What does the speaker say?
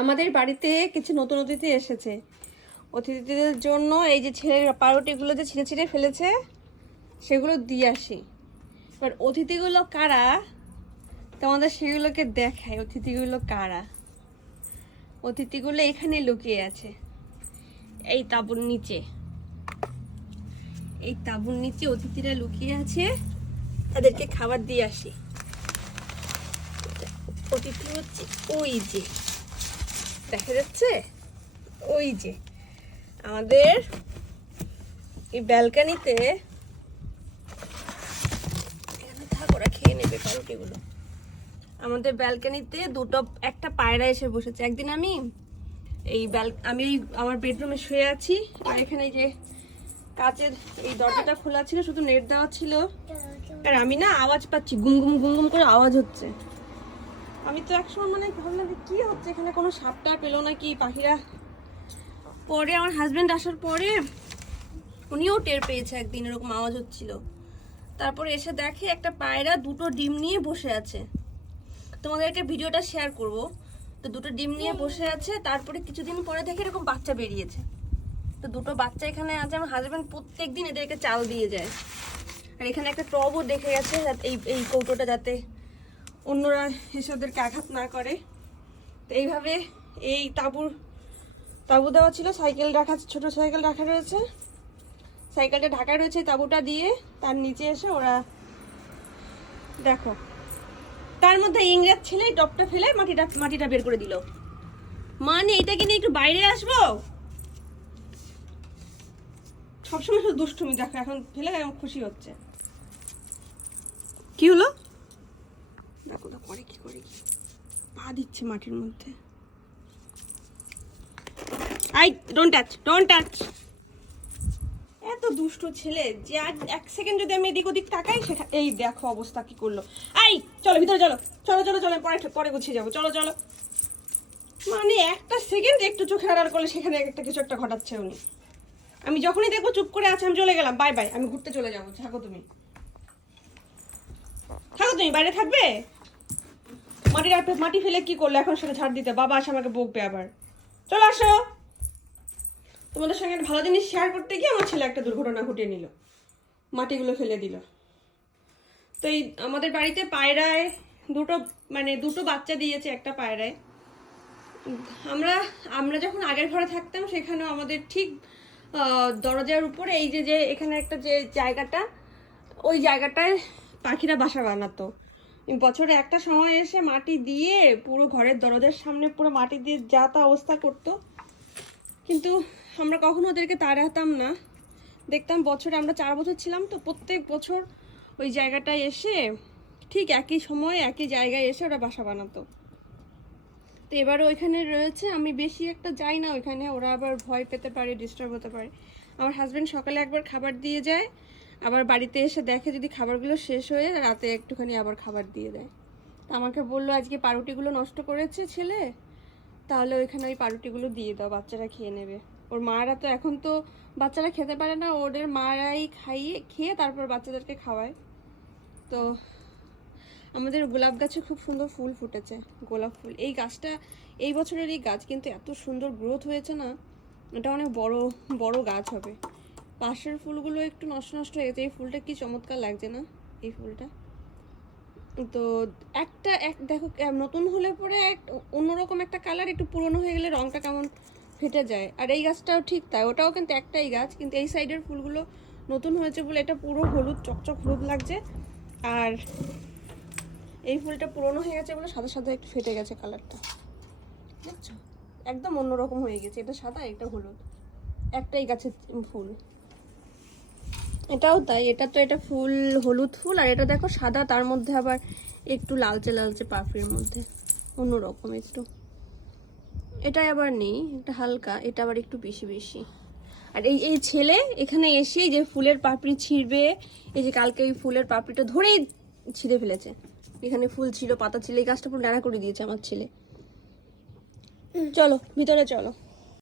আমাদের বাড়িতে কিছু নতুন অতিথি এসেছে। অতিথিদের জন্য এই যে ছেলের পাউরুটিগুলো যে ছিঁড়ে ছিঁড়ে ফেলেছে সেগুলো দিয়ে আসি। এবার অতিথিগুলো কারা তোমাদের সেগুলোকে দেখায়। অতিথিগুলো কারা? অতিথিগুলো এখানে লুকিয়ে আছে, এই তাঁবুর নিচে। এই তাঁবুর নিচে অতিথিরা লুকিয়ে আছে, তাদেরকে খাবার দিয়ে আসি। অতিথি হচ্ছে ওই যে, দেখা যাচ্ছে ওই যে আমাদের এই ব্যালকনিতে। ওরা খেয়ে নেবে পাউরুটিগুলো। আমাদের ব্যালকনিতে একটা পায়রা এসে বসেছে। একদিন আমি আমার বেডরুমে শুয়ে আছি, আর এখানে যে কাচের এই দরজাটা খোলা ছিল, শুধু নেট দেওয়া ছিল, আর আমি না আওয়াজ পাচ্ছি, গুম গুম গুম গুম করে আওয়াজ হচ্ছে। আমি তো একসময় মানে ভাবলাম যে কি হচ্ছে এখানে, কোনো সাপটা পেলো নাকি পাখিরা। পরে আমার হাজবেন্ড আসার পরে উনিও টের পেয়েছে একদিন এরকম আওয়াজ হচ্ছিল। তারপরে এসে দেখে একটা পায়রা দুটো ডিম নিয়ে বসে আছে। তোমাদেরকে ভিডিওটা শেয়ার করব। তো দুটো ডিম নিয়ে বসে আছে, তারপরে কিছুদিন পরে দেখে এরকম বাচ্চা বেরিয়েছে। তো দুটো বাচ্চা এখানে আছে। আমার হাজবেন্ড প্রত্যেকদিন এদেরকে চাল দিয়ে যায়। আর এখানে একটা টবও দেখে গেছে, এই কৌটোটা যাতে অন্যরা এসে ওদেরকে আঘাত না করে। তো এইভাবে এই তাঁবু দেওয়া ছিল, সাইকেল রাখা, ছোট সাইকেল রাখা রয়েছে, সাইকেলটা ঢাকা রয়েছে তাঁবুটা দিয়ে। তার নিচে এসে ওরা দেখো, তার মধ্যে ইংরেজ ছেলে টপটা ফেলে মাটিটা বের করে দিল। মানে এটাকে নিয়ে একটু বাইরে আসবো, সবসময় শুধু দুষ্টুমি দেখো। এখন ফেলে এখন খুশি হচ্ছে। কি হলো দেখো, করে কি করে পা দিচ্ছে মাটির মধ্যে। I don't touch. এত দুষ্ট ছেলে যে এক সেকেন্ড যদি আমি এদিক ওদিক তাকাই, এই দেখো অবস্থা কি করলো। আই চলো ভিতরে, চলো চলো চলো চলো, পরে গুছিয়ে যাবো, চলো চলো। মানে একটা সেকেন্ড একটু চোখে আড়াল করলে সেখানে কিছু একটা ঘটাচ্ছে উনি। আমি যখনই দেখবো চুপ করে আছে, আমি চলে গেলাম, বাই বাই, আমি ঘুরতে চলে যাবো। থাকো তুমি বাইরে থাকবে। মাটি ফেলে কি করলো এখন, সেটা ঝাড় দিতে বাবা আসে আমাকে বকবে আবার। চলো আসো। তোমাদের সঙ্গে একটা ভালো জিনিস শেয়ার করতে গিয়ে আমার ছেলে একটা দুর্ঘটনা ঘটিয়ে নিল, মাটিগুলো ফেলে দিল। তো এই আমাদের বাড়িতে পায়রায় দুটো বাচ্চা দিয়েছে একটা পায়রায়। আমরা যখন আগের ঘরে থাকতাম, সেখানেও আমাদের ঠিক দরজার উপরে এই যে এখানে একটা যে জায়গাটা, ওই জায়গাটায় পাখিরা বাসা বানাতো। বছরে একটা সময় এসে মাটি দিয়ে পুরো ঘরের দরজার সামনে পুরো মাটি দিয়ে যা তা অবস্থা করতো। কিন্তু আমরা কখনো ওদেরকে তাড়াতাম না, দেখতাম বছরে, আমরা 4 বছর ছিলাম তো, প্রত্যেক বছর ওই জায়গাটায় এসে ঠিক একই সময় একই জায়গায় এসে ওরা বাসা বানাতো। তো এবারও ওইখানে রয়েছে। আমি বেশি একটা যাই না ওইখানে, ওরা আবার ভয় পেতে পারে, ডিস্টার্ব হতে পারে। আমার হাজব্যান্ড সকালে একবার খাবার দিয়ে যায়, আবার বাড়িতে এসে দেখে যদি খাবারগুলো শেষ হয়ে রাতে একটুখানি আবার খাবার দিয়ে দেয়। তো আমাকে বললো আজকে পাউরুটিগুলো নষ্ট করেছে ছেলে, তাহলে ওইখানে ওই পাউরুটিগুলো দিয়ে দাও, বাচ্চারা খেয়ে নেবে। ওর মারা তো এখন তো বাচ্চারা খেতে পারে না, ওদের মারাই খেয়ে তারপর বাচ্চাদেরকে খাওয়ায়। তো আমাদের গোলাপ গাছে খুব সুন্দর ফুল ফুটেছে, গোলাপ ফুল। এই গাছটা এই বছরেরই গাছ, কিন্তু এত সুন্দর গ্রোথ হয়েছে না, এটা অনেক বড় বড় গাছ হবে। পাশের ফুলগুলো একটু নষ্ট নষ্ট হয়ে গেছে। এই ফুলটা কি চমৎকার লাগছে না, এই ফুলটা। তো দেখো, নতুন হলে পরে অন্যরকম একটা কালার, একটু পুরনো হয়ে গেলে রংটা কেমন ফেটে যায়। আর এই গাছটাও ঠিক তাই, ওটাও কিন্তু একটাই গাছ, কিন্তু এই সাইডের ফুলগুলো নতুন হয়েছে বলে এটা পুরো হলুদ, চকচক হলুদ লাগছে। আর এই ফুলটা পুরনো হয়ে গেছে বলে সাদা সাদা একটু ফেটে গেছে কালারটা, বুঝছো? একদম অন্যরকম হয়ে গেছে, এটা সাদা এটা হলুদ, একটাই গাছের ফুল। এটাও তাই, এটা ফুল হলুদ ফুল, আর এটা দেখো সাদা, তার মধ্যে আবার একটু লালচে লালচে পাপড়ির মধ্যে অন্যরকম একটু। এটাই আবার নেই, এটা হালকা, এটা আবার একটু বেশি বেশি। আর এই ছেলে এখানে এসে যে ফুলের পাপড়ি ছিঁড়বে, এই যে কালকে এই ফুলের পাপড়িটা ধরেই ছিঁড়ে ফেলেছে। এখানে ফুল ছিল, পাতা ছিল, এই গাছটা পুরো নাড়া করে দিয়েছে আমার ছেলে। চলো ভিতরে চলো।